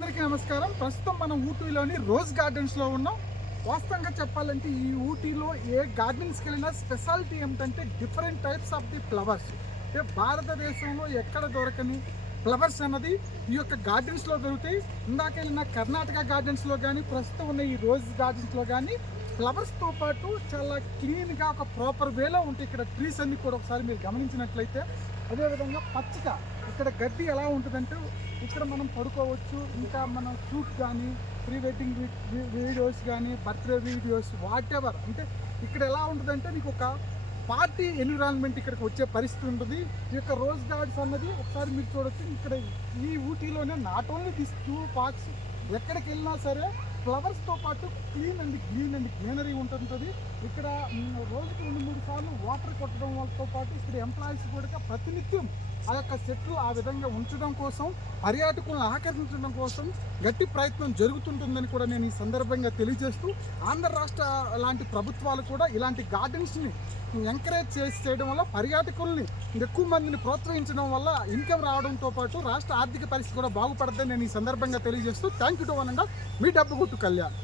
అందరికీ నమస్కారం. ప్రస్తుతం మనం ఊటీలోని రోజ్ గార్డెన్స్లో ఉన్నాం. వాస్తవంగా చెప్పాలంటే ఈ ఊటీలో ఏ గార్డెన్స్కి వెళ్ళినా స్పెషాలిటీ ఏమిటంటే different types of the flowers. అంటే భారతదేశంలో ఎక్కడ దొరకని ఫ్లవర్స్ అన్నది ఈ యొక్క గార్డెన్స్లో దొరుకుతాయి. ఇందాక వెళ్ళిన కర్ణాటక గార్డెన్స్లో కానీ ప్రస్తుతం ఉన్న ఈ రోజ్ గార్డెన్స్లో కానీ ఫ్లవర్స్తో పాటు చాలా క్లీన్గా ఒక ప్రాపర్ వేలో ఉంటాయి. ఇక్కడ ట్రీస్ అన్ని కూడా ఒకసారి మీరు గమనించినట్లయితే అదేవిధంగా పచ్చిక ఇక్కడ గడ్డి ఎలా ఉంటుందంటే ఇక్కడ మనం పడుకోవచ్చు ఇంకా మనం షూట్ కానీ ప్రీ వెడ్డింగ్ వీడియోస్ కానీ బర్త్డే వీడియోస్ వాట్ ఎవర్ అంటే ఇక్కడ ఎలా ఉంటుందంటే నీకు ఒక పార్టీ ఎన్విరాన్మెంట్ ఇక్కడికి వచ్చే పరిస్థితి ఉంటుంది. ఈ యొక్క రోజ్ గార్డ్స్ అన్నది ఒకసారి మీరు చూడొచ్చు. ఇక్కడ ఈ ఊటీలోనే not only this two parks ఎక్కడికి వెళ్ళినా సరే ఫ్లవర్స్తో పాటు clean and green and greenery ఉంటుంటుంది. ఇక్కడ రోజుకి రెండు మూడు సార్లు వాటర్ కొట్టడం వాళ్ళతో పాటు ఇక్కడ ఎంప్లాయీస్ కూడా ప్రతినిత్యం ఆ యొక్క చెట్లు ఆ విధంగా ఉంచడం కోసం పర్యాటకులను ఆకర్షించడం కోసం గట్టి ప్రయత్నం జరుగుతుంటుందని కూడా నేను ఈ సందర్భంగా తెలియజేస్తూ ఆంధ్ర రాష్ట్ర లాంటి ప్రభుత్వాలు కూడా ఇలాంటి గార్డెన్స్ని ఎంకరేజ్ చేసి చేయడం వల్ల పర్యాటకుల్ని ఎక్కువ మందిని ప్రోత్సహించడం వల్ల ఇన్కమ్ రావడంతో పాటు రాష్ట్ర ఆర్థిక పరిస్థితి కూడా బాగుపడద్దని నేను ఈ సందర్భంగా తెలియజేస్తూ thank you to one and మీ డబ్బు గుట్టు కళ్యాణ్.